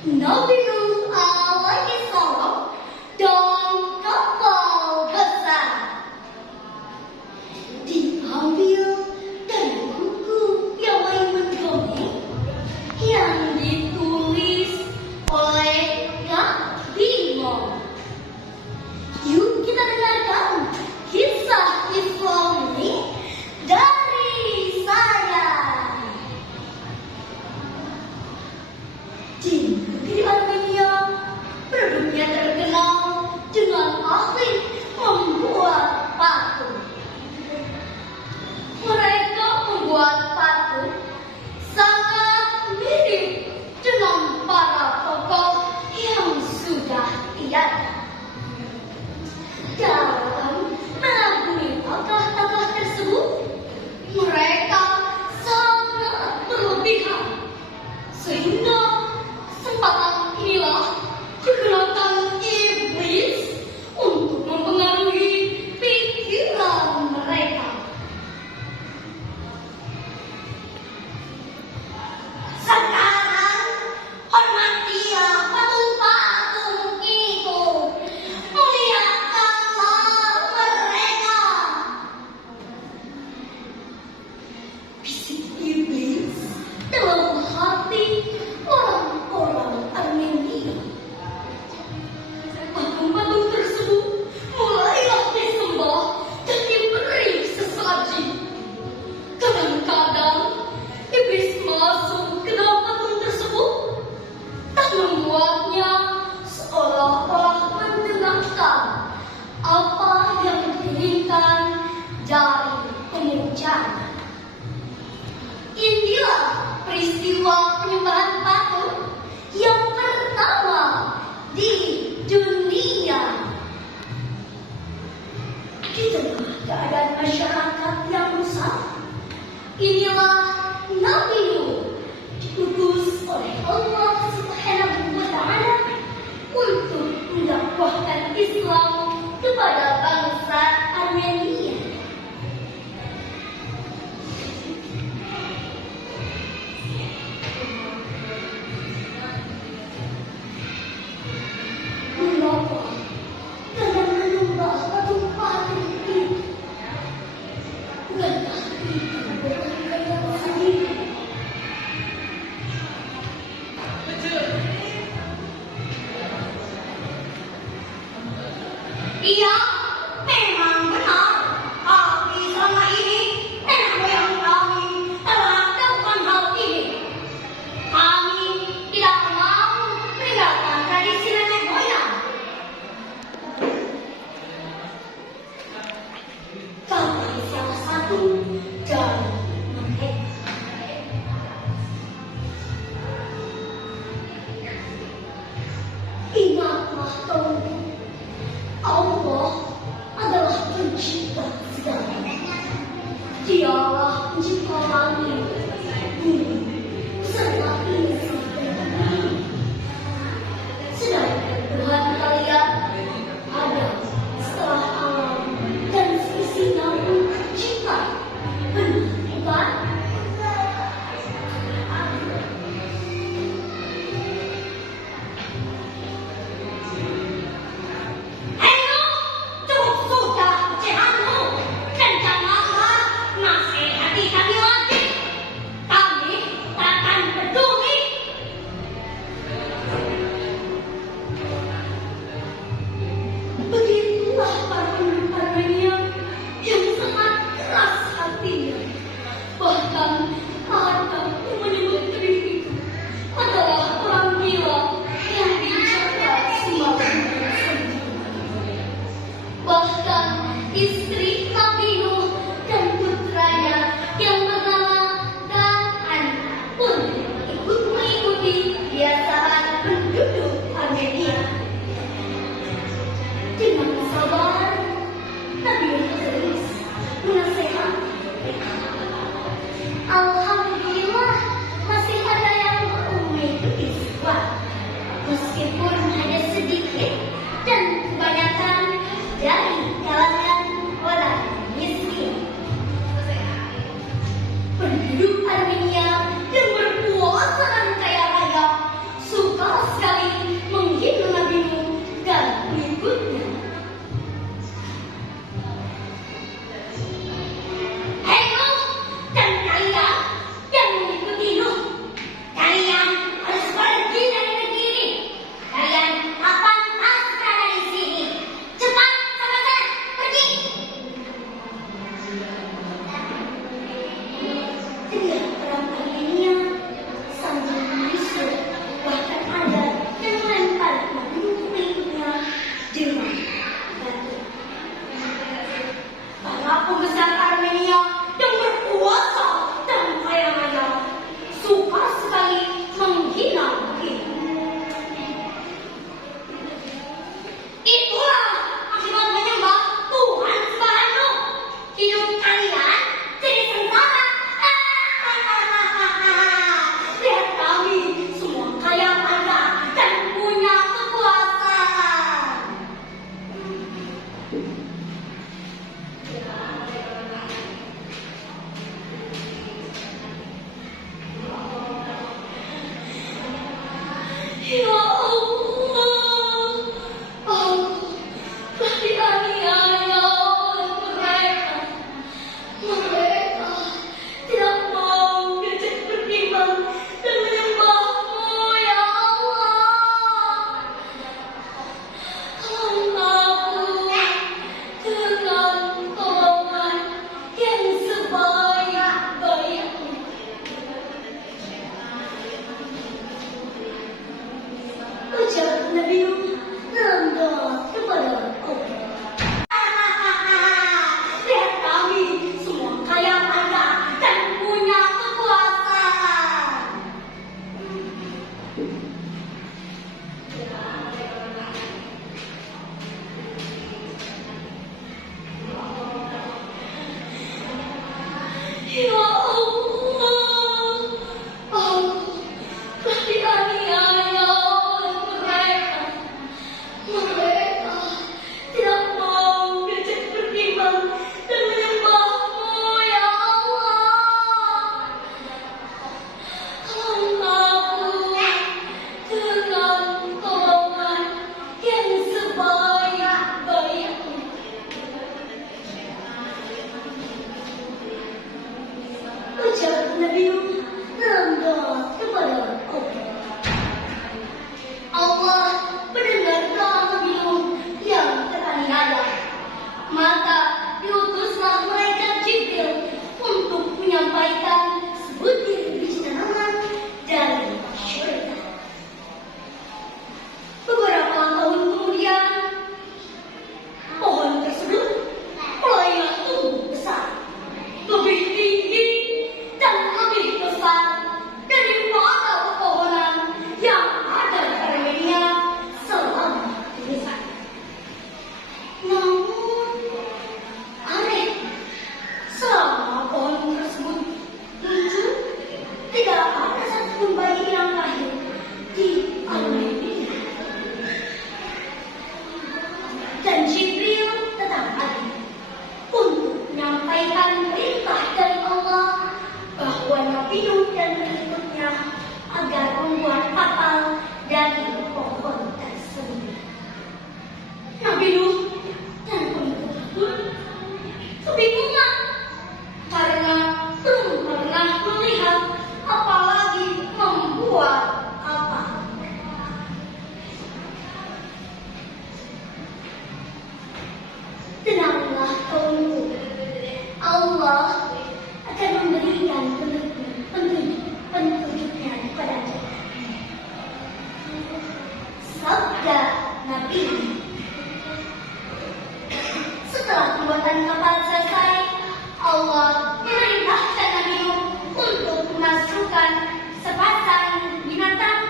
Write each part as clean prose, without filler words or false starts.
Nabi Nuh alaihissalam dan kapal besar diambil dari buku yang mendongeng yang ditulis oleh Kak Bimo. Yuk kita dengarkan kisah Islam ini dari saya. Di negeri Armenia, penduduknya terkenal dengan ahli membuat patung. Mereka membuat patung sangat mirip dengan para tokoh yang sudah tiada. Dalam mengagumi tokoh-tokoh tersebut, mereka sangat berlebihan, sehingga kesempatan inilah digunakan iblis untuk mempengaruhi pikiran mereka. Sekarang hormatilah patung-patung itu, muliakanlah mereka. Bisik iblis dalam hati orang-orang Armenia. Patung-patung tersebut mulailah disembah dan diberi sesaji. Kadang-kadang iblis masuk ke dalam patung tersebut dan membuatnya seolah-olah mendengarkan apa yang diinginkan dari pemujanya. Inilah peristiwa penyembahan patung yang pertama di dunia. Di tengah keadaan masyarakat yang rusak, inilah Nabi Nuh diutus oleh Allah Subhanahu wa Ta'ala untuk mendakwahkan Islam kepada bangsa Armenia. Mengapa kalian menyembah patung-patung itu? Bukankah itu bukan kalian sendiri? Iya, memang benar. Tapi selama ini nenek moyang kami telah melakukan hal ini. Kami tidak mau meninggalkan tradisi nenek moyang. Kami salah satu dari mereka. Ingatlah kamu, Allah adalah pencipta segalanya. Dialah pencipta langit, bumi, beserta isi dan bumi. Sedangkan Tuhan kalian ada setelah alam dan seisinya pun tercipta. Benar, bukan? Begitulah para penduduk Armenia yang sangat keras hatinya. Bahkan ada yang menyebut diri itu adalah orang gila yang dijaga semacam sendiri. Bahkan istri Nabi Nuh dan putranya yang bernama Kan'an pun ikut mengikuti kebiasaan penduduk Armenia. Dengan sabar, Nabi Nuh terus menasihati mereka. Alhamdulillah masih ada yang mau mengikuti Islam, meskipun hanya sedikit dan kebanyakan dari kalangan orang miskin. Penduduk Armenia yang berpuasa dan kaya raya suka Ya Allah, aku telah dianiaya oleh mereka. Mereka tidak mau diajak beriman dan menyembah-Mu, ya Allah. Tolong aku dengan tolongan yang sebaik-baiknya. Ucap Nabi Nuh dalam doa kepada Allah. Lihat kami semua kaya raya dan punya kekuasaan. Ya Allah, aku telah dianiaya oleh mereka. Mereka tidak mau diajak beriman dan menyembah-Mu, ya Allah. Tolong aku dengan tolongan yang sebaik-baiknya. Ucap Nabi Nuh dalam doa kepada Allah. Allah mendengar doa Nabi Nuh yang teraniaya. Maka diutuslah malaikat Jibril untuk menyampaikan sebutir biji tanaman dari surga. Beberapa tahun kemudian, pohon tersebut mulai tumbuh besar, lebih tinggi dan lebih besar daripada pepohonan yang ada di Armenia selama ini. Namun, aneh, selama pohon tersebut muncul, tidak ada satupun bayi yang lahir di Armenia. Dan Jibril tetap ada untuk menyampaikan perintah dari Allah bahwa Nabi Nuh dan pengikutnya agar membuat kapal dari pohon tersebut. Nabi Nuh dan pengikutnya pun kebingungan karena belum pernah melihat apalagi membuat kapal. Tenanglah kaumku, Allah akan memberikan petunjuknya kepada kita. Sabda Nabi. Setelah pembuatan kapal selesai, Allah memerintahkan Nabi Nuh untuk memasukkan sepasang binatang,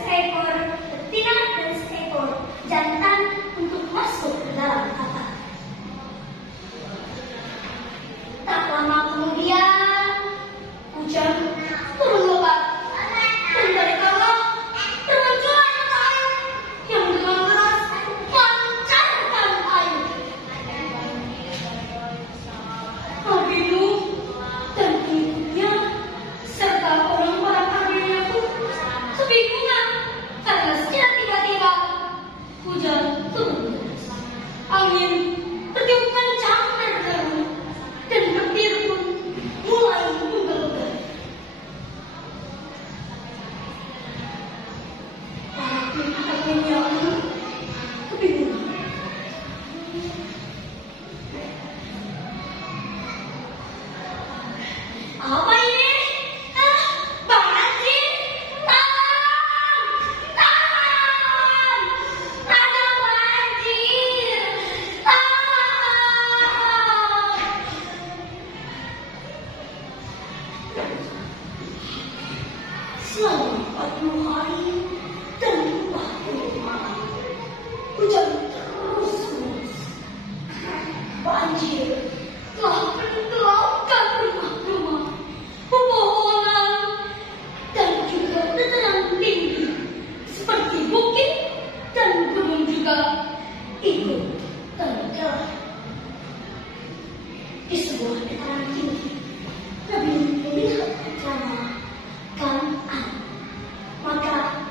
seekor betina dan seekor jantan untuk masuk ke dalam kapal. Tak lama kemudian, hujan turun lebat dan dari kawah bermunculan mata air yang dengan deras memancarkan air. Nabi Nuh dan pengikutnya serta orang-orang Armenia pun kebingungan karena secara tiba-tiba hujan turun deras. Angin bertiup kencang dan deras dan petir pun mulai menggelegak. Para pihak Armenia pun kebingungan. Apa ini? Banjir! Tolong! Tolong! Ada banjir! Tolong! Selama 40 hari dan 40 malam, hujan terus-menerus. Banjir telah menenggelamkan rumah-rumah, pepohonan, dan juga dataran tinggi seperti bukit dan gunung juga ikut tenggelam. Di sebuah dataran tinggi, Nabi melihat bencana Kan'an. Maka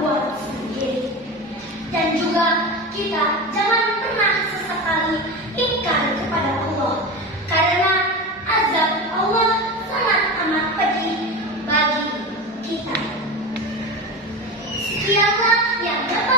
berbuat sendiri. Dan juga kita jangan pernah sesekali ingkar kepada Allah, karena azab Allah sangat amat pedih bagi kita. Sekianlah yang dapat